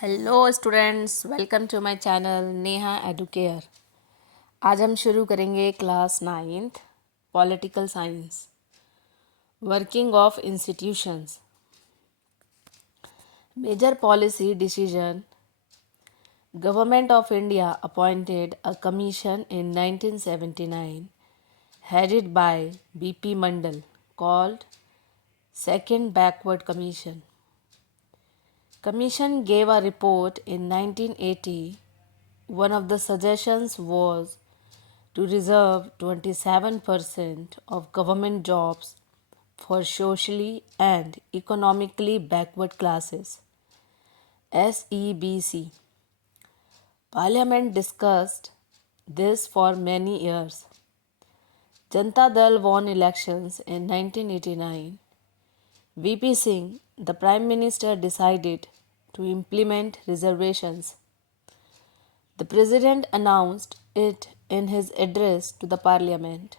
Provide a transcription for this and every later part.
Hello students, welcome to my channel Neha Educare. आज हम शुरू करेंगे class 9th political science, working of institutions. Major policy decision. Government of India appointed a commission in 1979 headed by B.P. Mandal called Second Backward Commission. Commission gave a report in 1980. One of the suggestions was to reserve 27% of government jobs for socially and economically backward classes. SEBC. Parliament discussed this for many years. Janata Dal won elections in 1989. VP Singh, the Prime Minister, decided to implement reservations. The President announced it in his address to the Parliament.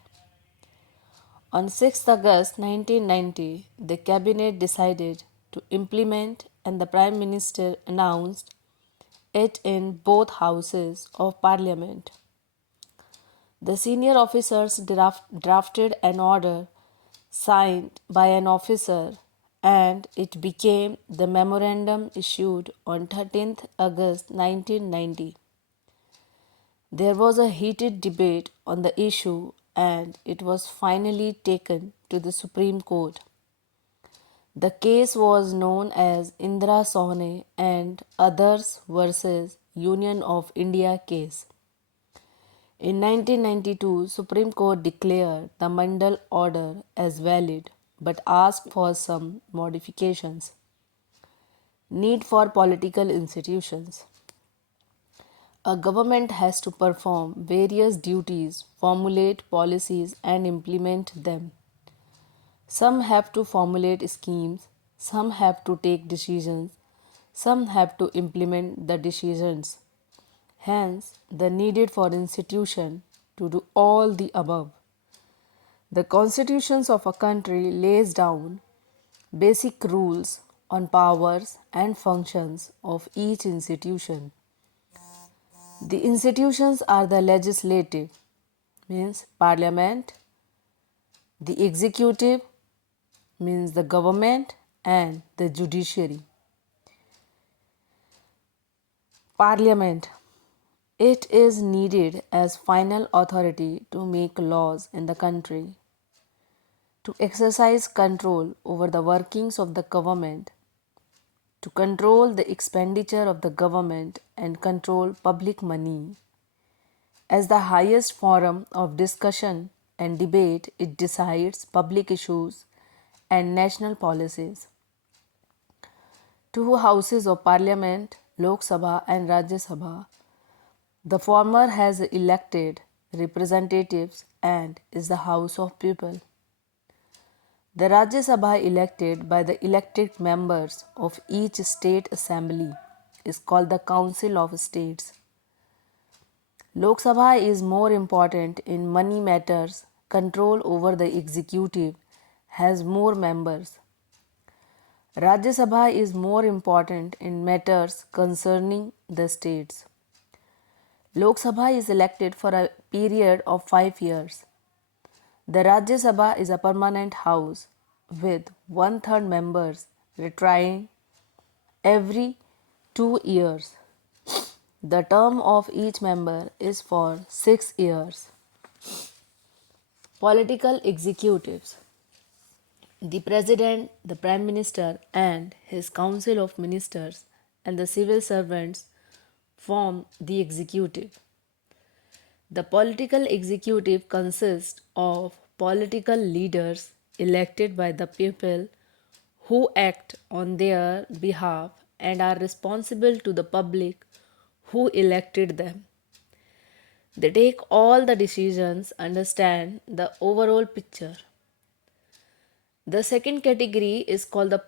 On 6 August 1990, the Cabinet decided to implement and the Prime Minister announced it in both houses of Parliament. The senior officers drafted an order signed by an officer and it became the memorandum issued on 13th August 1990. There was a heated debate on the issue and it was finally taken to the Supreme Court. The case was known as Indira Sohne and others versus Union of India case. In 1992, Supreme Court declared the Mandal order as valid but asked for some modifications. Need for political institutions. A government has to perform various duties, formulate policies, and implement them. Some have to formulate schemes, some have to take decisions, some have to implement the decisions. Hence, the need for institution to do all the above. The constitutions of a country lays down basic rules on powers and functions of each institution. The institutions are the legislative, means parliament, the executive, means the government, and the judiciary. Parliament. It is needed as final authority to make laws in the country, to exercise control over the workings of the government, to control the expenditure of the government and control public money. As the highest forum of discussion and debate, it decides public issues and national policies. Two houses of parliament, Lok Sabha and Rajya Sabha. The former has elected representatives and is the house of people. The Rajya Sabha, elected by the elected members of each state assembly, is called the Council of States. Lok Sabha is more important in money matters, control over the executive, has more members. Rajya Sabha is more important in matters concerning the states. Lok Sabha is elected for a period of 5 years. The Rajya Sabha is a permanent house with 1/3 members retiring every 2 years. The term of each member is for 6 years. Political executives. The President, the Prime Minister, and his Council of Ministers and the civil servants form the executive. The political executive consists of political leaders elected by the people who act on their behalf and are responsible to the public who elected them. They take all the decisions, understand the overall picture. The second category is called the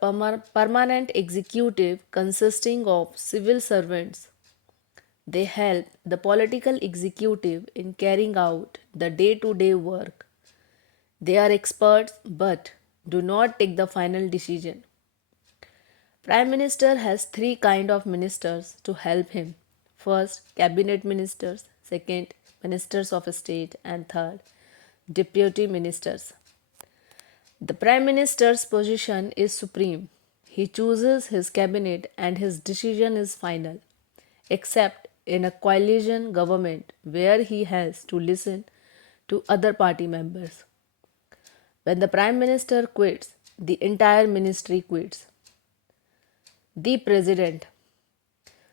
permanent executive, consisting of civil servants. They help the political executive in carrying out the day-to-day work. They are experts but do not take the final decision. Prime Minister has three kind of ministers to help him. First, cabinet ministers, second, ministers of state, and third, deputy ministers. The Prime Minister's position is supreme. He chooses his cabinet and his decision is final, except in a coalition government where he has to listen to other party members. When the Prime Minister quits, the entire ministry quits. The President.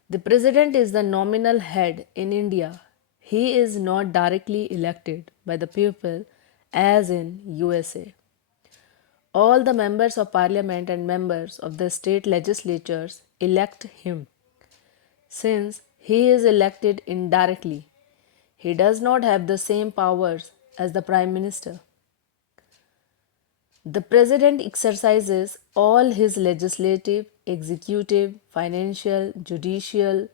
The President is the nominal head in India. He is not directly elected by the people as in USA. All the members of parliament and members of the state legislatures elect him. Since he is elected indirectly, he does not have the same powers as the Prime Minister. The President exercises all his legislative, executive, financial, judicial,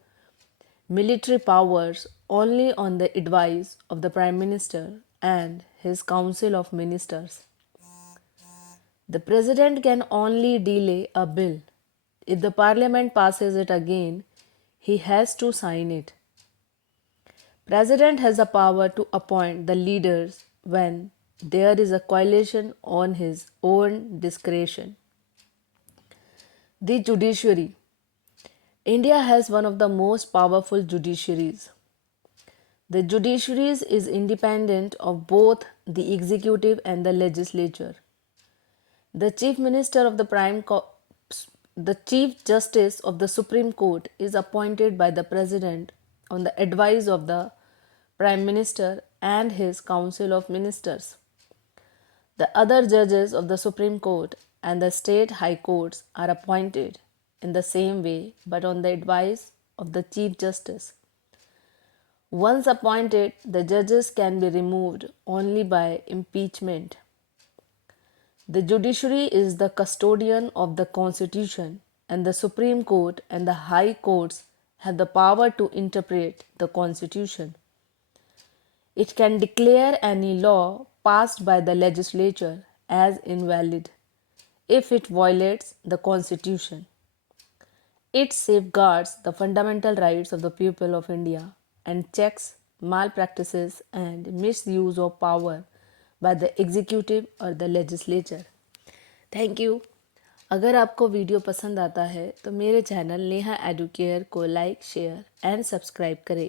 military powers only on the advice of the Prime Minister and his Council of Ministers. The President can only delay a bill. If the Parliament passes it again, he has to sign it. President has the power to appoint the leaders when there is a coalition on his own discretion. The judiciary. India has one of the most powerful judiciaries. The judiciary is independent of both the executive and the legislature. The Chief Minister of the Chief Justice of the Supreme Court is appointed by the President on the advice of the Prime Minister and his Council of Ministers. The other judges of the Supreme Court and the state high courts are appointed in the same way but on the advice of the Chief Justice. Once appointed, the judges can be removed only by impeachment. The judiciary is the custodian of the Constitution, and the Supreme Court and the High Courts have the power to interpret the Constitution. It can declare any law passed by the legislature as invalid if it violates the Constitution. It safeguards the fundamental rights of the people of India and checks malpractices and misuse of power by the executive or the legislature. Thank you. अगर आपको video पसंद आता है तो मेरे channel Neha Educare को like share and subscribe करें।